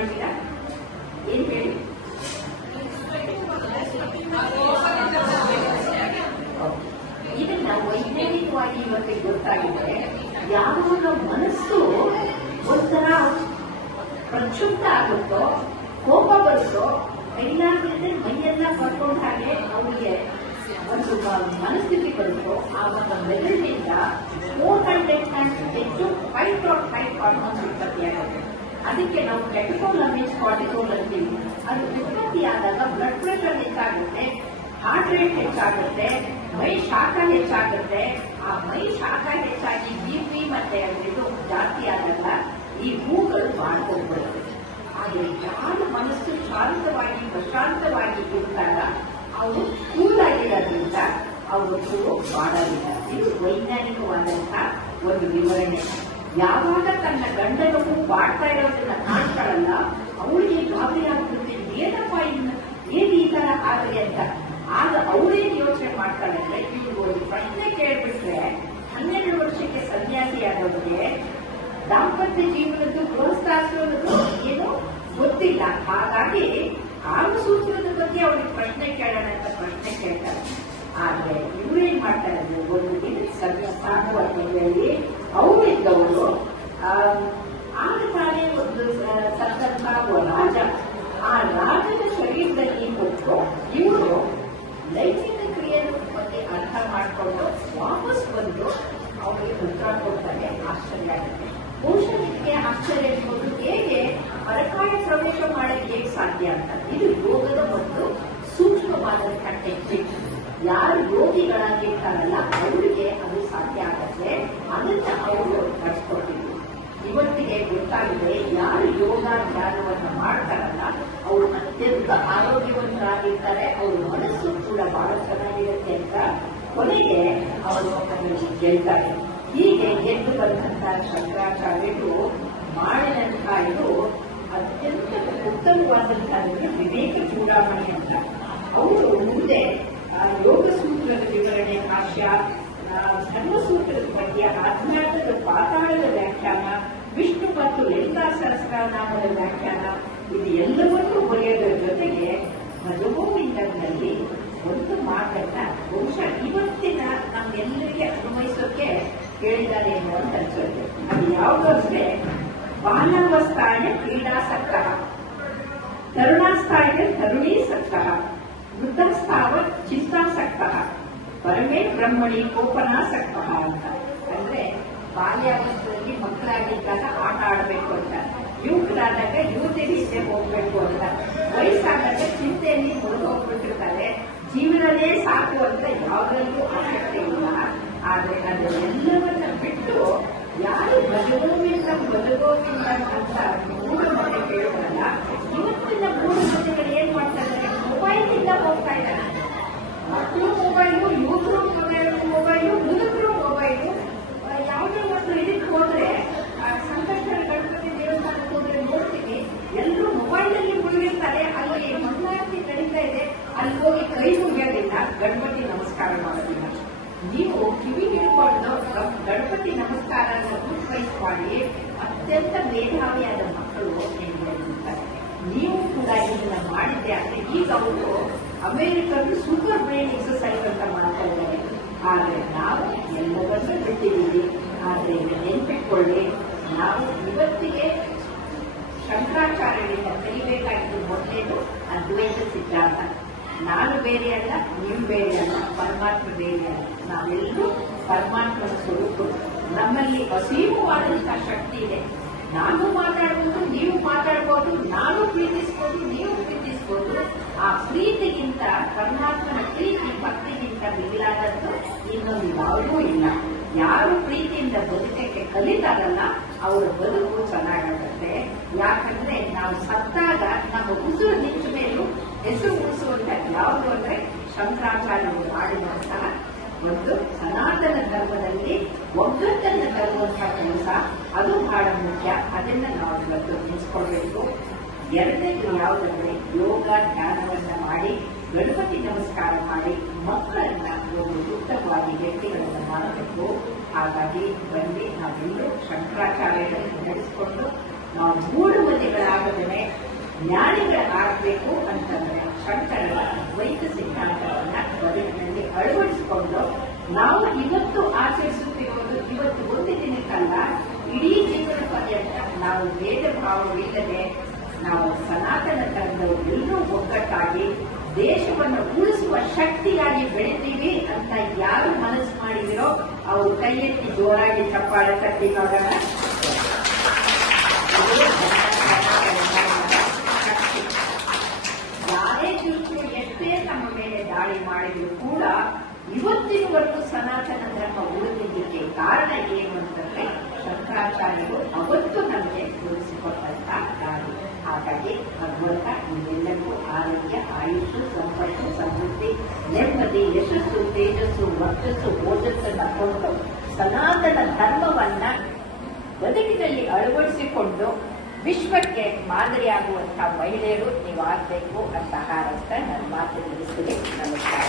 ಮಾಡಿದ್ದೀರಾ? ಏನ್ ಹೇಳಿ? ಇದನ್ನ ವೈಜ್ಞಾನಿಕವಾಗಿ ಇವತ್ತಿಗೆ ಗೊತ್ತಾಗಿದೆ. ಯಾವಾಗ ಮನಸ್ಸು ಒಂಥರ ಪ್ರಕ್ಷುಬ್ಧ ಆಗುತ್ತೋ, ಕೋಪ ಬರುತ್ತೋ, ಕೈಲಾಗದೆ ಮೈಯೆಲ್ಲ ಬರ್ಕೊಂಡ ಹಾಗೆ ಅವರಿಗೆ ಒಂದು ಮನಸ್ಥಿತಿ ಬರುತ್ತೋ, ಆವಾಗ ಮೆದುಳಿನಿಂದ ಹೆಚ್ಚು ಫೈಟ್ ಹಾರ್ಮೋನ್ಸ್ ಉತ್ಪತ್ತಿಯಾಗುತ್ತೆ. ಅದಕ್ಕೆ ನಾವು ಕೆಟಕೋಲಮಿನ್ ಕಾರ್ಟಿಸೋಲ್ ಅಂತೀವಿ. ಅದು ಉತ್ಪತ್ತಿಯಾದಾಗ ಬ್ಲಡ್ ಪ್ರೆಷರ್ ಹೆಚ್ಚಾಗುತ್ತೆ, ಹಾರ್ಟ್ ರೇಟ್ ಹೆಚ್ಚಾಗುತ್ತೆ, ಮೈ ಶಾಖ ಹೆಚ್ಚಾಗುತ್ತೆ. ಆ ಮೈ ಶಾಖ ಹೆಚ್ಚಾಗಿ ಬಿಪಿ ಮತ್ತೆ ಇದು ಜಾಸ್ತಿ ಆದಾಗ ಈ ಹೂಗಳು ಮಾಡ್ಕೊಂಡ್ಬಿಡುತ್ತೆ. ಆದರೆ ಯಾರ ಮನಸ್ಸು ಶಾಂತವಾಗಿ ಪ್ರಶಾಂತವಾಗಿ ಇರ್ತಾರ ಅವರು ಕೂಲ್ ಆಗಿರೋದ್ರಿಂದ ಅವರು ಮಾಡೋದಿಲ್ಲ. ಇದು ವೈಜ್ಞಾನಿಕವಾದಂತಹ ಒಂದು ವಿವರಣೆ. ಯಾವಾಗ ತನ್ನ ಗಂಡನ ಹೂ ಬಾಡ್ತಾ ಇರೋದನ್ನ ಕಾಣ್ತಾಳಲ್ಲ, ಅವಳಿಗೆ ಗಾಬರಿ ಆಗ್ಬಿಡುತ್ತೆ, ಏನಪ್ಪ ಏನ್ ಈ ತರ ಆಗಲಿ ಅಂತ. ಆಗ ಅವರೇನು ಯೋಚನೆ ಮಾಡ್ತಾಳೆ ಅಂದ್ರೆ, ಇವ್ರು ಒಂದು ಪ್ರಶ್ನೆ ಕೇಳ್ಬಿಟ್ರೆ 12 ವರ್ಷಕ್ಕೆ ಸನ್ಯಾಸಿಯಾದವರಿಗೆ ದಾಂಪತ್ಯ ಜೀವನದ್ದು ಗೃಹಸ್ಥಾಶ್ರಮದ್ದು ಏನು ಗೊತ್ತಿಲ್ಲ. ಹಾಗಾಗಿ ಕಾಮಸೂತ್ರದ ಬಗ್ಗೆ ಅವಳಿಗೆ ಪ್ರಶ್ನೆ ಕೇಳೋಣ ಅಂತ ಪ್ರಶ್ನೆ ಕೇಳ್ತಾರೆ. ಆದ್ರೆ ಇವ್ರೇನ್ ಮಾಡ್ತಾರೆ ಅಂದ್ರೆ, ಒಂದು ದಿನ ಸಾಗುವ ಮನೆಯಲ್ಲಿ ಅವರಿದ್ದವರು ಆಗ ತಾನೇ ಒಂದು ಸತ್ತಂತಾಗುವ ರಾಜ, ಆ ರಾಜನ ಶರೀರದಲ್ಲಿ ಕೊಟ್ಟು ಇವರು ಲೈಂಗಿಕ ಕ್ರಿಯೆಯ ಬಗ್ಗೆ ಅರ್ಥ ಮಾಡಿಕೊಂಡು ವಾಪಸ್ ಬಂದು ಅವರಿಗೆ ಉತ್ತರ ಕೊಡ್ತಾರೆ. ಆಶ್ಚರ್ಯ ಆಗುತ್ತೆ. ಬಹುಶಃ ಇದಕ್ಕೆ ಆಶ್ಚರ್ಯ ಇರ್ಬೋದು, ಹೇಗೆ ಪರಕಾಯ ಪ್ರವೇಶ ಮಾಡಕ್ಕೆ ಹೇಗೆ ಸಾಧ್ಯ ಅಂತ. ಇದು ಯೋಗದ ಒಂದು ಸೂಕ್ಷ್ಮವಾದಂತಹ ಟೆಕ್ನಿಕ್. ಯಾರು ಯೋಗಿಗಳಾಗಿರ್ತಾರಲ್ಲ ಅವರಿಗೆ ಅದು ಸಾಧ್ಯ ಆಗುತ್ತೆ. ಅದನ್ನ ಅವರು ಕಳಿಸ್ಕೊಟ್ಟಿದ್ರು. ಇವತ್ತಿಗೆ ಗೊತ್ತಾಗಿದೆ, ಯಾರು ಯೋಗ ಧ್ಯಾನವನ್ನು ಮಾಡ್ತಾರಲ್ಲ ಅವರು ಅತ್ಯಂತ ಆರೋಗ್ಯವಂತರಾಗಿರ್ತಾರೆ, ಅವ್ರ ಮನಸ್ಸು ಕೂಡ ಬಹಳ ಚೆನ್ನಾಗಿರುತ್ತೆ ಅಂತ ಕೊನೆಗೆ ಅವರು ಹೇಳ್ತಾರೆ. ಹೀಗೆ ಗೆದ್ದು ಬಂದಂತಹ ಶಂಕರಾಚಾರ್ಯರು ಮಾಡಿದಂತಹ ಇದು ಅತ್ಯಂತ ಉತ್ತಮವಾದಂತಹ ವಿವೇಕ ಚೂಡಾಮಣಿ ಅಂತ. ಅವರು ಮುಂದೆ ಯೋಗ ಸೂತ್ರದ ವಿವರಣೆ, ಭಾಷ್ಯ, ಧರ್ಮಸೂತ್ರದ ಬಗ್ಗೆ, ಆಧ್ಯಾತ್ಮದ ಪಾತಾಳದ ವ್ಯಾಖ್ಯಾನ, ವಿಷ್ಣು ಮತ್ತು ಲಲಿತಾ ಸಹಸ್ರನಾಮದ ವ್ಯಾಖ್ಯಾನ, ಇದು ಎಲ್ಲವನ್ನೂ ಬರೆಯೋದ್ರ ಜೊತೆಗೆ ಭಜಗೋವಿಂದನಲ್ಲಿ ಒಂದು ಮಾತನ್ನ ಬಹುಶಃ ಇವತ್ತಿನ ನಮ್ಗೆಲ್ಲರಿಗೆ ಅನ್ವಯಿಸೋಕೆ ಹೇಳಿದಾರೇನೋ ಅಂತ ಅನ್ಸುತ್ತೆ. ಅದು ಯಾವುದು ಅಂದ್ರೆ, ಬಾಲಾವಸ್ಥಾಯ ಕ್ರೀಡಾಸಕ್ತ, ತರುಣಾಸ್ಥಾಯ ತರುಣೀಸಕ್ತ, ವೃದ್ಧಾಸ್ಥಾವ ಚಿಂತಾಸಕ್ತ, ಪರಮೇ ಬ್ರಹ್ಮಣಿ ಕೋಪನಾಸಕ್ತ ಅಂತ. ಅಂದ್ರೆ ಬಾಲ್ಯಾವಸ್ಥೆಯಲ್ಲಿ ಮಕ್ಕಳಾಗಿದ್ದಾಗ ಆಟ ಆಡಬೇಕು ಅಂತ, ಯುವಕರಾದಾಗ ಯುವತಿ ಹಿಂದೆ ಹೋಗ್ಬೇಕು ಅಂತ, ವಯಸ್ಸಾದಾಗ ಚಿಂತೆಯಲ್ಲಿ ಮುಳುಗೋಗ್ಬಿಟ್ಟಿರ್ತಾರೆ. ಜೀವನನೇ ಸಾಕು ಅಂತ ಯಾವುದರಲ್ಲೂ ಆಸಕ್ತಿ ಇಲ್ಲ. ಆದ್ರೆ ಅದನ್ನೆಲ್ಲವನ್ನ ಬಿಟ್ಟು ಯಾರು ಭಜಗೋವಿಂದ ಅಂತ ಮೂಢಮತೆ ಕೇಳ್ತಾರಲ್ಲ, ಇವತ್ತಿನ ಮೂಢಮತೆಗಳು ಏನ್ ಮಾಡ್ತಾರೆ, ಮೊಬೈಲ್ನಿಂದ ಹೋಗ್ತಾ ಇದ್ದಾರೆ. ಮಕ್ಕಳು ಮೊಬೈಲು, ಯುವಕರು ಮೊಬೈಲು, ಮುದುಕರು ಮೊಬೈಲು. ಯಾವುದೇ ಒಂದು ಇದಕ್ಕೆ ಹೋದ್ರೆ, ಸಂಕಷ್ಟ ಗಣಪತಿ ದೇವಸ್ಥಾನಕ್ಕೆ ಹೋದ್ರೆ ನೋಡ್ತೀವಿ, ಎಲ್ಲರೂ ಮೊಬೈಲಲ್ಲಿ ಮುಳುಗಿರ್ತಾರೆ. ಅಲ್ಲಿ ಮಂಗಳಾರತಿ ನಡೀತಾ ಇದೆ, ಅಲ್ಲಿ ಹೋಗಿ ಕೈ ಮುಗಿಯೋದಿಲ್ಲ, ಗಣಪತಿ ನಮಸ್ಕಾರ ಮಾಡೋದಿಲ್ಲ. ನೀವು ಕಿವಿ ಹಿಡ್ಕೊಂಡು ಗಣಪತಿ ನಮಸ್ಕಾರ ರಿಕ್ವೆಸ್ಟ್ ಮಾಡಿ ಅತ್ಯಂತ ಮೇಧಾವಿಯಾದ ಮಕ್ಕಳು ನಿಂತಾರೆ. ನೀವು ಕೂಡ ಇದನ್ನ ಮಾಡಿದ್ದೆ ಅಂದ್ರೆ ಈಗ ಅವರು ಅಮೆರಿಕನ್ ಸೂಪರ್ ಬ್ರೈನ್ ಎಕ್ಸರ್ಸೈಸ್ ಅಂತ ಮಾಡ್ತಾ ಇದ್ದಾರೆ. ಆದ್ರೆ ನಾವು ಎಲ್ಲವನ್ನೂ ಬಿಟ್ಟಿದ್ದೀವಿ. ಆದ್ರೆ ನೆನ್ಪಿಟ್ಕೊಳ್ಳಿ, ನಾವು ಇವತ್ತಿಗೆ ಶಂಕರಾಚಾರ್ಯರಿಂದ ಕಲಿಬೇಕಾಗಿದ್ದು ಮೊದಲೇನು ಅದ್ವೈತ ಸಿದ್ಧಾಂತ. ನಾನು ಬೇರೆ ಅಲ್ಲ, ನೀವು ಬೇರೆ ಅಲ್ಲ, ಪರಮಾತ್ಮ ಬೇರೆ ಅಲ್ಲ. ನಾವೆಲ್ಲರೂ ಪರಮಾತ್ಮನ ಸ್ವರೂಪರು. ನಮ್ಮಲ್ಲಿ ಅಸೀಮವಾದಂತಹ ಶಕ್ತಿ ಇದೆ. ನಾನು ಮಾತಾಡ್ಬೋದು, ನೀವು ಮಾತಾಡ್ಬೋದು, ನಾನು ಪ್ರೀತಿಸ್ಬೋದು, ನೀವು ಪ್ರೀತಿಸ್ಬೋದು. ಆ ಪ್ರೀತಿಗಿಂತ, ಪರಮಾತ್ಮನ ಪ್ರೀತಿ ಭಕ್ತಿಗಿಂತ ಮಿಗಿಲಾದದ್ದು ಇನ್ನೊಂದು ಯಾವುದೂ ಇಲ್ಲ. ಯಾರು ಪ್ರೀತಿಯಿಂದ ಬದುಕಕ್ಕೆ ಕಲಿತಾರಲ್ಲ ಅವರ ಬದುಕು ಚೆನ್ನಾಗಾಗುತ್ತೆ. ಯಾಕಂದ್ರೆ ನಾವು ಸತ್ತಾಗ ನಮ್ಮ ಉಸಿರು ನಿಂತ ಮೇಲೂ ಹೆಸರು ಉಳಿಸುವಂತ ಯಾವುದು ಅಂದ್ರೆ ಶಂಕರಾಚಾರ್ಯರು ಮಾಡಿದಂತಹ ಒಂದು ಸನಾತನ ಧರ್ಮದಲ್ಲಿ ಒಗ್ಗಟ್ಟನ್ನು ತರುವಂತಹ ಕೆಲಸ, ಅದು ಬಹಳ ಮುಖ್ಯ. ಅದನ್ನ ನಾವು ಇವತ್ತು ನಿಲ್ಲಿಸ್ಕೊಳ್ಬೇಕು. ಎರಡನೇದು ಯಾವುದಂದ್ರೆ, ಯೋಗ ಧ್ಯಾನವನ್ನ ಮಾಡಿ, ಗಣಪತಿ ನಮಸ್ಕಾರ ಮಾಡಿ, ಮಕ್ಕಳನ್ನ ಉತ್ತಮವಾಗಿ ವ್ಯಕ್ತಿಗಳನ್ನು ಮಾಡಬೇಕು. ಹಾಗಾಗಿ ಬನ್ನಿ ನಾವೆಲ್ಲರೂ ಶಂಕರಾಚಾರ್ಯರನ್ನು ನಡೆಸಿಕೊಂಡು ನಾವು ಮೂಢಮತಿಗಳಾಗದೇ ಜ್ಞಾನಿಗಳಾಗಬೇಕು ಅಂತಂದ್ರೆ ಶಂಕರರ ಅದ್ವೈತ ಸಿದ್ಧಾಂತವನ್ನ ಬದುಕಿನಲ್ಲಿ ಅಳವಡಿಸಿಕೊಂಡು ನಾವು ಇವತ್ತು ಆಚರಿಸುತ್ತಿರುವುದು ಇವತ್ತು ಒಂದು ದಿನಕ್ಕಲ್ಲ, ಇಡೀ ಜೀವನ ಪರ್ಯಂತ ನಾವು ಭೇದ ಭಾವವಿಲ್ಲದೆ ನಾವು ಸನಾತನ ಧರ್ಮದಲ್ಲೂ ಒಗ್ಗಟ್ಟಾಗಿ ದೇಶವನ್ನು ಉಳಿಸುವ ಶಕ್ತಿಯಾಗಿ ಬೆಳಿತೀವಿ ಅಂತ ಯಾರು ಮನಸ್ಸು ಮಾಡಿದಿರೋ ಅವರು ಕೈ ಎತ್ತಿ ಜೋರಾಗಿ ಚಪ್ಪಾಳೆ ತಟ್ಟಿ ನೋಡೋಣ. ಯಾರೇ ದುಷ್ಟರು ಎಷ್ಟೇ ನಮ್ಮ ಮೇಲೆ ದಾಳಿ ಮಾಡಿದ್ರು ಕೂಡ ಇವತ್ತಿನವರೆಗೂ ಸನಾತನ ಧರ್ಮ ಉಳಿದಿದ್ದಕ್ಕೆ ಕಾರಣ ಏನು ಅಂತಂದ್ರೆ ಶಂಕರಾಚಾರ್ಯರು ಅವತ್ತು ನಮಗೆ ತೋರಿಸಿಕೊಟ್ಟಂತ ದಾರಿ. ಹಾಗಾಗಿ ಭಗವಂತ ನಿಮ್ಮೆಲ್ಲರಿಗೂ ಆರೋಗ್ಯ, ಆಯುಷು, ಸಂಪತ್ತು, ಸಮೃದ್ಧಿ, ನೆಮ್ಮದಿ, ಯಶಸ್ಸು, ತೇಜಸ್ಸು, ವರ್ಚಸ್ಸು, ಓಜಸ್ಸನ್ನ ಕೊಟ್ಟು ಸನಾತನ ಧರ್ಮವನ್ನ ಬದುಕಿನಲ್ಲಿ ಅಳವಡಿಸಿಕೊಂಡು ವಿಶ್ವಕ್ಕೆ ಮಾದರಿಯಾಗುವಂತಹ ಮಹಿಳೆಯರು ನೀವಾಗಬೇಕು ಅಂತ ಹಾರೈಸ್ತಾ ನನ್ನ ಮಾತು ನಿಲ್ಲಿಸ್ತೀನಿ. ನಮಸ್ಕಾರ.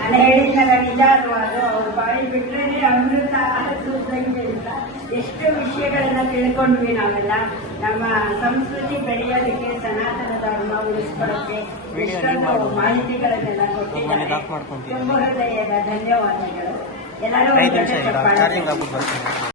ನಾನು ಹೇಳಿದ್ನಲ್ಲ, ನಿಜ ಅದು ಅವ್ರ ಬಾಯಿ ಬಿಟ್ರೇನೆ ಅಮೃತ ಸುದ್ದಂಗೆ ಅಂತ. ಎಷ್ಟು ವಿಷಯಗಳನ್ನ ತಿಳ್ಕೊಂಡ್ವಿ ನಾವೆಲ್ಲ. ನಮ್ಮ ಸಂಸ್ಕೃತಿ ಬೆಳೆಯೋದಕ್ಕೆ, ಸನಾತನ ಧರ್ಮ ಉಳಿಸ್ಕೊಳ್ಳೋಕೆ ಎಷ್ಟೊಂದು ಮಾಹಿತಿಗಳನ್ನೆಲ್ಲ ಕೊಟ್ಟಿದ್ದಾರೆ. ತುಂಬ ಹೃದಯದ ಧನ್ಯವಾದಗಳು ಎಲ್ಲರೂ.